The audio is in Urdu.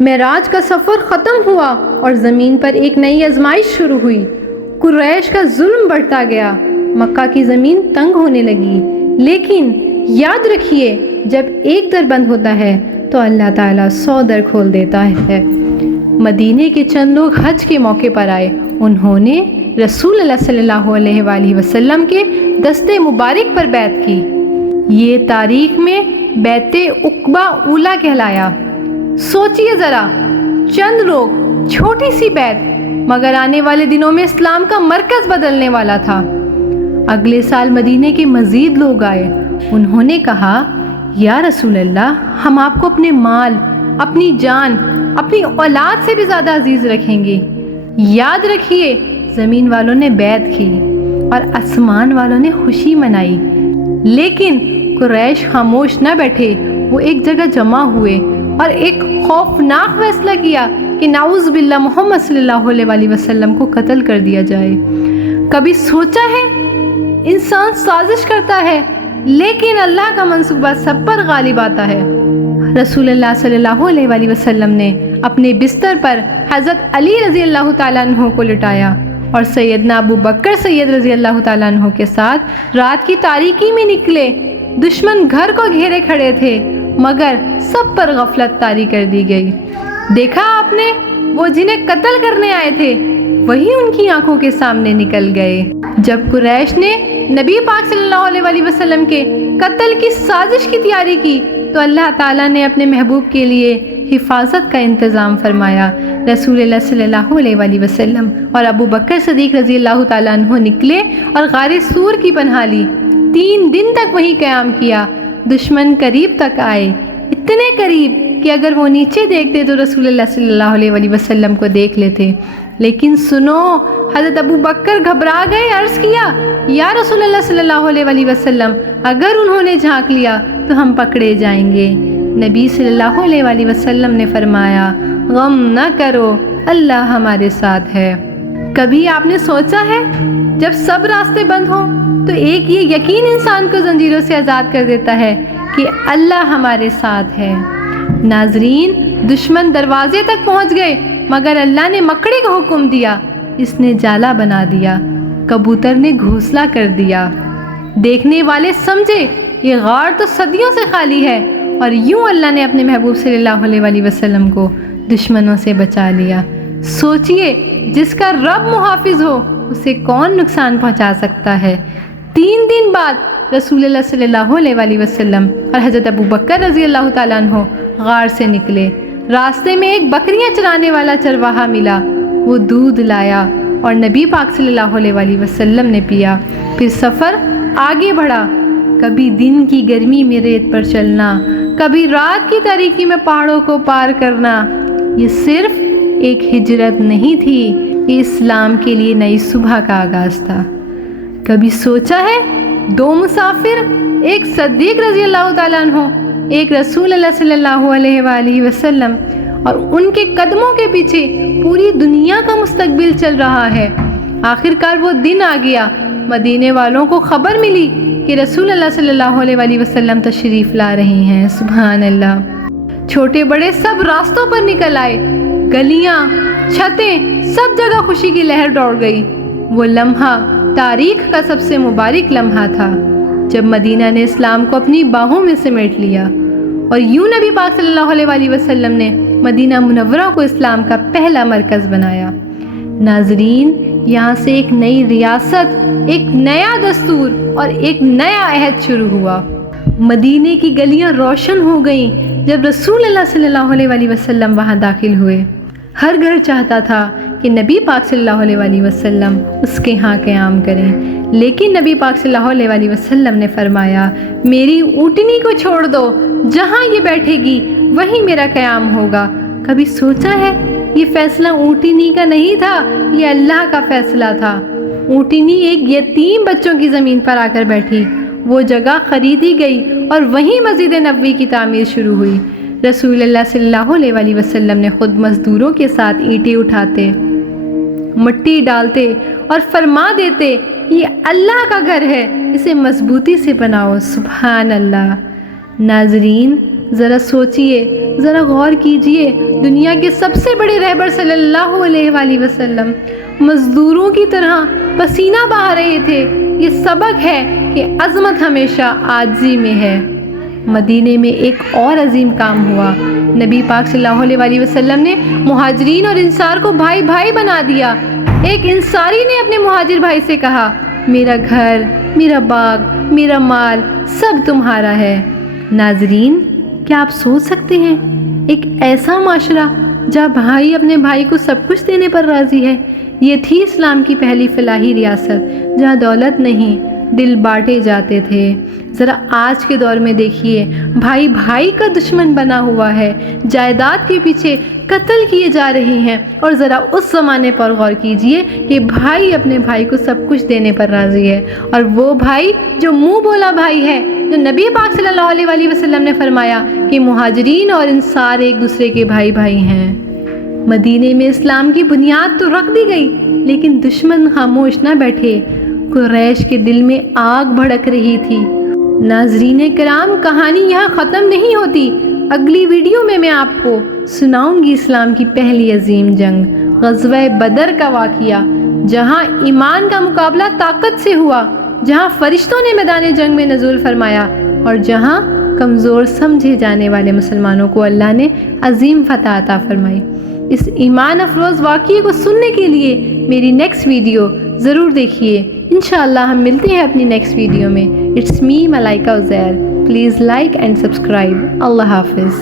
معراج کا سفر ختم ہوا اور زمین پر ایک نئی آزمائش شروع ہوئی۔ قریش کا ظلم بڑھتا گیا، مکہ کی زمین تنگ ہونے لگی، لیکن یاد رکھیے جب ایک در بند ہوتا ہے تو اللہ تعالیٰ 100 در کھول دیتا ہے۔ مدینے کے چند لوگ حج کے موقع پر آئے، انہوں نے رسول اللہ صلی اللہ علیہ وآلہ وسلم کے دستے مبارک پر بیعت کی۔ یہ تاریخ میں بیعت عقبہ اولیٰ کہلایا۔ سوچئے ذرا، چند لوگ، چھوٹی سی بیعت، مگر آنے والے دنوں میں اسلام کا مرکز بدلنے والا تھا۔ اگلے سال مدینے کے مزید لوگ آئے، انہوں نے کہا یا رسول اللہ، ہم آپ کو اپنے مال، اپنی جان، اپنی اولاد سے بھی زیادہ عزیز رکھیں گے۔ یاد رکھیے زمین والوں نے بیعت کی اور آسمان والوں نے خوشی منائی، لیکن قریش خاموش نہ بیٹھے، وہ ایک جگہ جمع ہوئے اور ایک خوفناک فیصلہ کیا کہ نعوذ باللہ محمد صلی اللہ علیہ وآلہ وسلم کو قتل کر دیا جائے۔ کبھی سوچا ہے انسان سازش کرتا ہے لیکن اللہ کا منصوبہ سب پر غالب آتا ہے۔ رسول اللہ صلی اللہ علیہ وآلہ وسلم نے اپنے بستر پر حضرت علی رضی اللہ تعالیٰ عنہ کو لٹایا اور سیدنا ابو بکر سید رضی اللہ تعالیٰ عنہ کے ساتھ رات کی تاریکی میں نکلے۔ دشمن گھر کو گھیرے کھڑے تھے مگر سب پر غفلت طاری کر دی گئی۔ دیکھا آپ نے، وہ جنہیں قتل کرنے آئے تھے وہی ان کی آنکھوں کے سامنے نکل گئے۔ جب قریش نے نبی پاک صلی اللہ علیہ وآلہ وسلم کے قتل کی سازش کی تیاری کی تو اللہ تعالیٰ نے اپنے محبوب کے لیے حفاظت کا انتظام فرمایا۔ رسول اللہ صلی اللہ علیہ وآلہ وسلم اور ابو بکر صدیق رضی اللہ تعالیٰ عنہ نکلے اور غار سور کی پناہ لی۔ 3 دن تک وہیں قیام کیا۔ دشمن قریب تک آئے، اتنے قریب کہ اگر وہ نیچے دیکھتے تو رسول اللہ صلی اللہ علیہ وآلہ وسلم کو دیکھ لیتے، لیکن سنو، حضرت ابو بکر گھبرا گئے، عرض کیا یا رسول اللہ صلی اللہ علیہ وآلہ وسلم، اگر انہوں نے جھانک لیا تو ہم پکڑے جائیں گے۔ نبی صلی اللہ علیہ وآلہ وسلم نے فرمایا غم نہ کرو، اللہ ہمارے ساتھ ہے۔ کبھی آپ نے سوچا ہے جب سب راستے بند ہوں تو ایک یہ یقین انسان کو زنجیروں سے آزاد کر دیتا ہے کہ اللہ ہمارے ساتھ ہے۔ ناظرین، دشمن دروازے تک پہنچ گئے مگر اللہ نے مکڑی کو حکم دیا، اس نے جالا بنا دیا، کبوتر نے گھونسلہ کر دیا۔ دیکھنے والے سمجھے یہ غار تو صدیوں سے خالی ہے، اور یوں اللہ نے اپنے محبوب صلی اللہ علیہ وآلہ وسلم کو دشمنوں سے بچا لیا۔ سوچئے جس کا رب محافظ ہو اسے کون نقصان پہنچا سکتا ہے۔ 3 دن بعد رسول اللہ صلی اللہ علیہ وآلہ وسلم اور حضرت ابو بکر رضی اللہ تعالیٰ عنہ غار سے نکلے۔ راستے میں ایک بکریاں چرانے والا چرواہا ملا، وہ دودھ لایا اور نبی پاک صلی اللہ علیہ وآلہ وسلم نے پیا۔ پھر سفر آگے بڑھا، کبھی دن کی گرمی میں ریت پر چلنا، کبھی رات کی تاریکی میں پہاڑوں کو پار کرنا۔ یہ صرف ایک ہجرت نہیں تھی، یہ اسلام کے لیے نئی صبح کا آغاز تھا۔ کبھی سوچا ہے 2 مسافر، ایک صدیق رضی اللہ تعالیٰ عنہ، ایک رسول اللہ صلی اللہ علیہ وآلہ وسلم، اور ان کے قدموں کے پیچھے پوری دنیا کا مستقبل چل رہا ہے۔ آخرکار وہ دن آ گیا، مدینے والوں کو خبر ملی کہ رسول اللہ صلی اللہ علیہ وآلہ وسلم تشریف لا رہے ہیں۔ سبحان اللہ، چھوٹے بڑے سب راستوں پر نکل آئے، گلیاں، چھتیں، سب جگہ خوشی کی لہر دوڑ گئی۔ وہ لمحہ تاریخ کا سب سے مبارک لمحہ تھا جب مدینہ نے اسلام کو اپنی باہوں میں سمیٹ لیا، اور یوں نبی پاک صلی اللہ علیہ وآلہ وسلم نے مدینہ منورہ کو اسلام کا پہلا مرکز بنایا۔ ناظرین، یہاں سے ایک نئی ریاست، ایک نیا دستور اور ایک نیا عہد شروع ہوا۔ مدینے کی گلیاں روشن ہو گئیں جب رسول اللہ صلی اللہ علیہ وآلہ وسلم وہاں داخل ہوئے۔ ہر گھر چاہتا تھا کہ نبی پاک صلی اللہ علیہ وآلہ وسلم اس کے ہاں قیام کریں، لیکن نبی پاک صلی اللہ علیہ وآلہ وسلم نے فرمایا میری اونٹنی کو چھوڑ دو، جہاں یہ بیٹھے گی وہیں میرا قیام ہوگا۔ کبھی سوچا ہے یہ فیصلہ اونٹنی کا نہیں تھا، یہ اللہ کا فیصلہ تھا۔ اونٹنی ایک یتیم بچوں کی زمین پر آ کر بیٹھی، وہ جگہ خریدی گئی اور وہیں مسجد نبوی کی تعمیر شروع ہوئی۔ رسول اللہ صلی اللہ علیہ وآلہ وسلم نے خود مزدوروں کے ساتھ اینٹیں اٹھاتے، مٹی ڈالتے اور فرما دیتے یہ اللہ کا گھر ہے، اسے مضبوطی سے بناؤ۔ سبحان اللہ۔ ناظرین، ذرا سوچئے، ذرا غور کیجئے، دنیا کے سب سے بڑے رہبر صلی اللہ علیہ وآلہ وسلم مزدوروں کی طرح پسینہ بہا رہے تھے۔ یہ سبق ہے کہ عظمت ہمیشہ عاجزی میں ہے۔ مدینے میں ایک اور عظیم کام ہوا۔ نبی پاک صلی اللہ علیہ وآلہ وسلم نے مہاجرین اور انصار کو بھائی بھائی بنا دیا۔ ایک انصاری نے اپنے مہاجر بھائی سے کہا، میرا گھر، میرا باغ، میرا مال سب تمہارا ہے۔ ناظرین، کیا آپ سوچ سکتے ہیں ایک ایسا معاشرہ جہاں بھائی اپنے بھائی کو سب کچھ دینے پر راضی ہے؟ یہ تھی اسلام کی پہلی فلاحی ریاست جہاں دولت نہیں، دل بانٹے جاتے تھے۔ ذرا آج کے دور میں دیکھیے، بھائی بھائی کا دشمن بنا ہوا ہے، جائیداد کے پیچھے قتل کیے جا رہے ہیں، اور ذرا اس زمانے پر غور کیجئے کہ بھائی اپنے بھائی کو سب کچھ دینے پر راضی ہے، اور وہ بھائی جو منہ بولا بھائی ہے، جو نبی پاک صلی اللہ علیہ وآلہ وسلم نے فرمایا کہ مہاجرین اور انصار ایک دوسرے کے بھائی بھائی ہیں۔ مدینے میں اسلام کی بنیاد تو رکھ دی گئی، لیکن دشمن خاموش نہ بیٹھے۔ قریش کے دل میں آگ بھڑک رہی تھی۔ ناظرین کرام، کہانی یہاں ختم نہیں ہوتی۔ اگلی ویڈیو میں آپ کو سناؤں گی اسلام کی پہلی عظیم جنگ، غزوہ بدر کا واقعہ، جہاں ایمان کا مقابلہ طاقت سے ہوا، جہاں فرشتوں نے میدان جنگ میں نزول فرمایا، اور جہاں کمزور سمجھے جانے والے مسلمانوں کو اللہ نے عظیم فتح عطا فرمائی۔ اس ایمان افروز واقعے کو سننے کے لیے میری نیکسٹ ویڈیو ضرور دیکھیے۔ انشاءاللہ ہم ملتے ہیں اپنی نیکسٹ ویڈیو میں۔ It's me Malaika Uzair. Please like and subscribe. اللہ حافظ۔